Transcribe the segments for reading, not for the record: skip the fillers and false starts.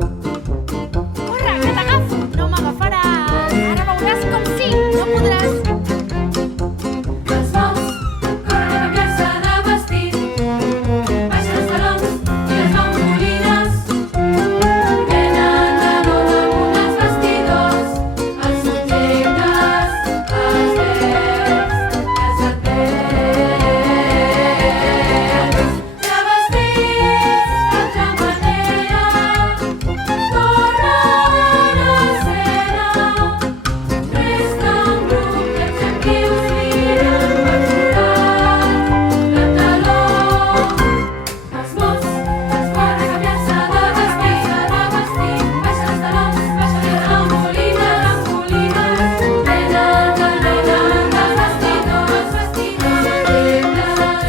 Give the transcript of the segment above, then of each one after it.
Corre, que t'agafo! No m'agafaràs! Ara veuràs com sí! No podràs! Els bous corren a canviar-se de vestit, baixen els talons i les bambolines. Venen de nou damunt els vestidors, els objectes, els verbs, els adverbs. De vestits d'altra manera, tornen a escena. Resta un grup d'adjectius mirant per jurat pantaló. Els mots corren a canviar-se de vestit, baixen els talons, baixen les bambolines. Venen de nou damunt els vestidors, els objectes, els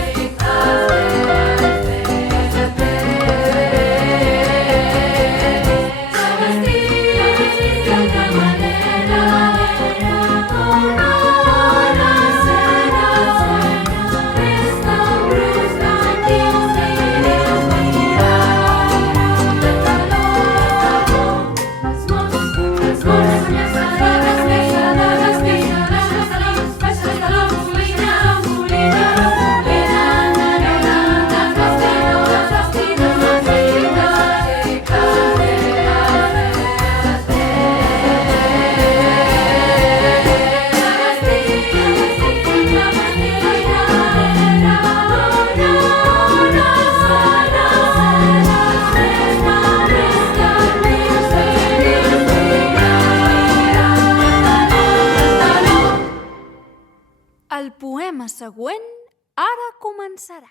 vestits d'altra manera, tornen a escena. Resta un grup d'adjectius mirant per jurat pantaló. Els mots corren a canviar-se de vestit, baixen els talons, baixen les bambolines. Venen de nou damunt els vestidors, els objectes, els El poema següent ara començarà.